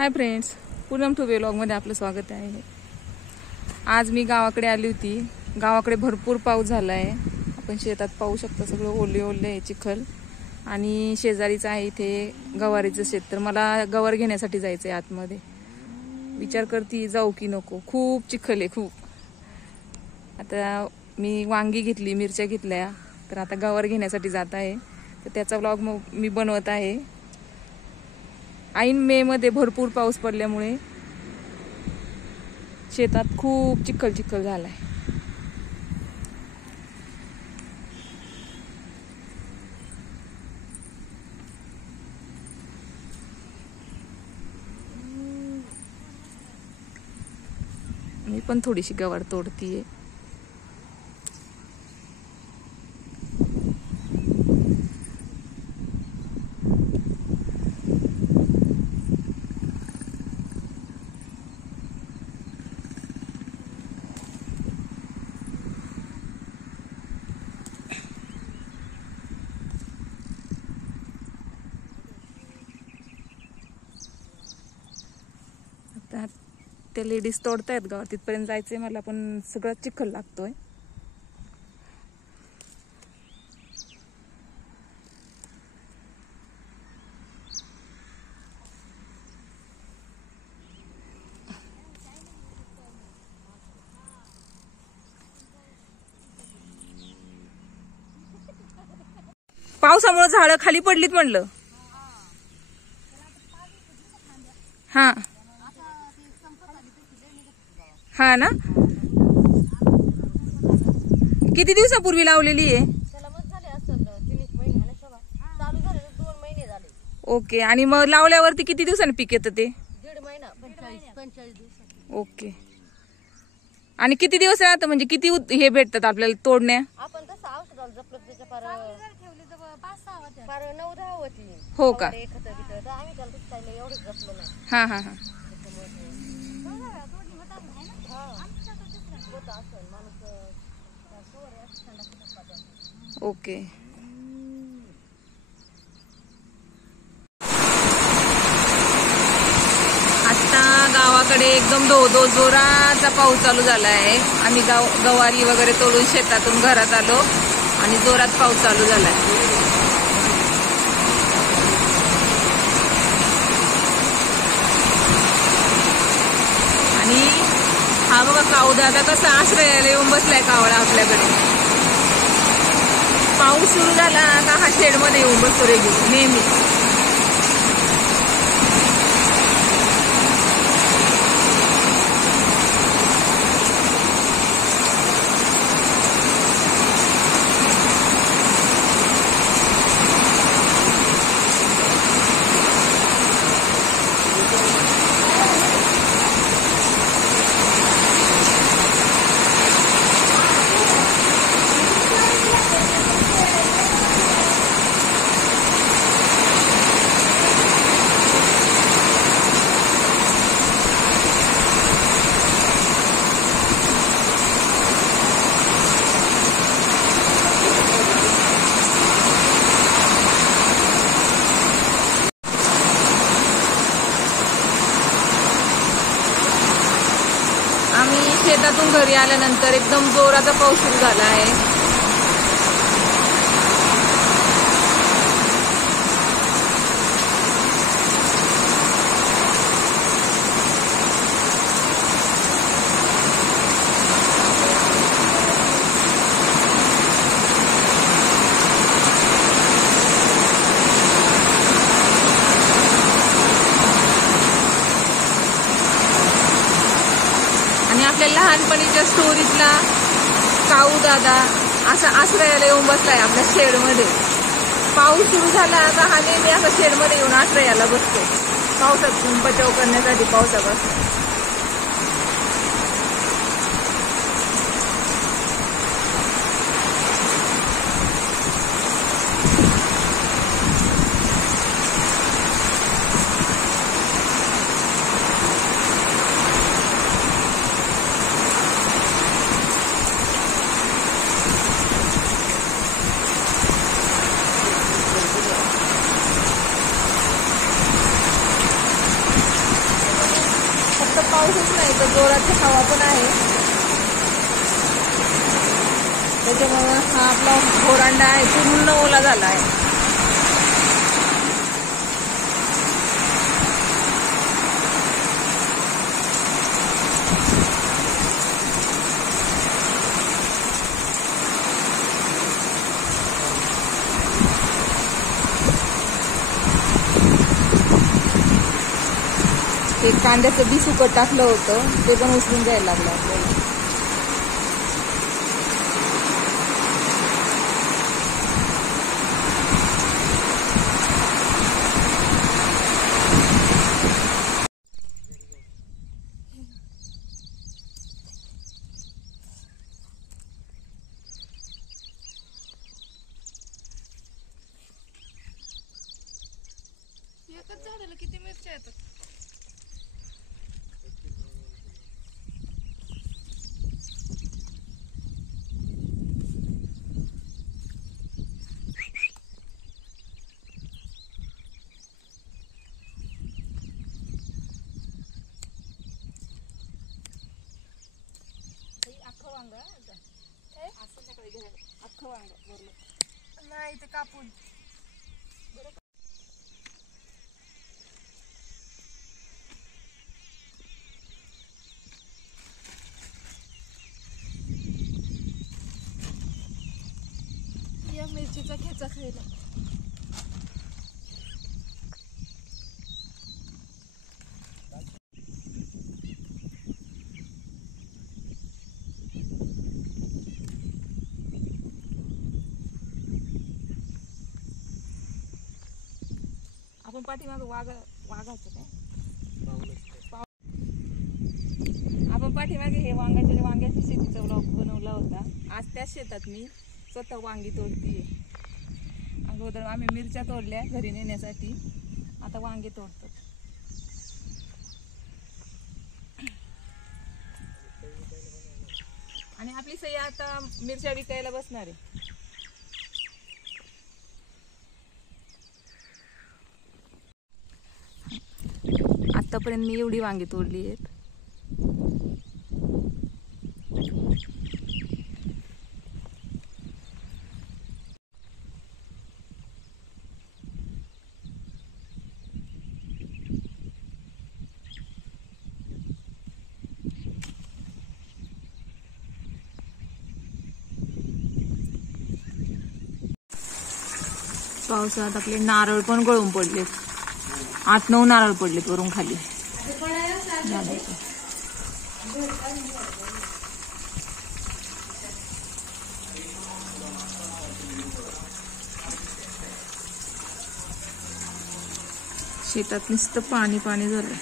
Hi friends, Poonam Thube व्लॉगमध्ये आपलं स्वागत आहे। आज मी गावाकडे आली होती। गावाकडे भरपूर पाऊस झाला आहे। आपण शेतात पाहू शकता, सगळं ओले ओले आहे, चिखल। आणि शेजारीच आहे इथे गवारीचं शेत, तर मला गवार घेण्यासाठी जायचं आहे आतमध्ये। विचार करते जाऊ की नको, खूप चिखल आहे खूप। आता मी वांगी घेतली, मिरच्या घेतल्या, तर आता गवार घेण्यासाठी जात आहे। तर त्याचा व्लॉग मी बनवत आहे। ऐन मे मध्ये भरपूर पाऊस पडल्यामुळे शेतात खूप चिखल चिखल झालाय। मी पण थोडीशी गवार तोडतीये। ते लेडीज तोडतायत गवार, तिथपर्यंत जायचंय मला, पण सगळं चिखल लागतोय। पावसामुळे झाडं खाली पडलीत म्हणलं। हा हा ना, किती दिवसापूर्वी लावलेली आहे? ओके, आणि मग लावल्यावरती किती दिवसांनी पीक येतं ते? 1.5 महिना, 45 दिवस। ओके, आणि किती दिवस राहतं, म्हणजे किती हे भेटतात आपल्याला तोडण्या? आपण तसं औषधाला जपलं त्याच्या पार 9-10 होती। हो का? आम्ही त्याला दिसतायला एवढं जपलं नाही। हा हा हा, ओके। आता गावाकडे एकदम धो जोराचा पाऊस चालू झाला आहे। आम्ही गवारी वगैरे तोडून शेतातून घरात आलो आणि जोरात पाऊस चालू झालाय। आणि हा बघा कावदादा कसा आश्रयाला येऊन बसलाय कावळा आपल्याकडे। पाऊस सुरू झाला का हा शेड मध्ये येऊन बसतो नेहमी। आम्ही शेतातून घरी आल्यानंतर एकदम जोराचा पाऊस सुरू झाला आहे। आणि आपल्या लहानपणीच्या स्टोरीतला काऊ दादा असा आश्रयाला येऊन बसलाय आपल्या शेड मध्ये। पाऊस सुरू झाला का हा नेहमी असा शेड मध्ये येऊन आश्रयाला बसतो, पावसातून बचाव करण्यासाठी, पावसापासून। पाऊसच नाही तर जोराची हवा पण आहे, त्याच्यामुळे हा आपला घोरांडा आहे पूर्ण ओला झाला आहे. ते कांद्याचं बी सुकट टाकलं होतं ते पण उचलून जायला लागलं आपल्याला. एकच झाडाला किती मिरच्या येतात. अख्खं वांग असं सकाळी घ्या, अख्खं वांग भरलं नाही ते कापून. या मिरचीचा खेचा खायला. आपण पाठीमाग वाघाचं काय आपण पाठीमागे हे वांग्याच्या शेतीचा ब्लॉग बनवला होता. आज त्याच शेतात मी स्वतः वांगी तोडतीये. अगोदर आम्ही मिरच्या तोडल्या घरी नेण्यासाठी, आता वांगे तोडतो. आणि आपली सई आता मिरच्या विकायला बसणार आहे. आतापर्यंत मी एवढी वांगी तोडली आहेत. पावसात आपले नारळ पण गळून पडलेत. 8-9 नारळ पडलेत वरून खाली. शेतात नुसतं पाणी पाणी झालंय.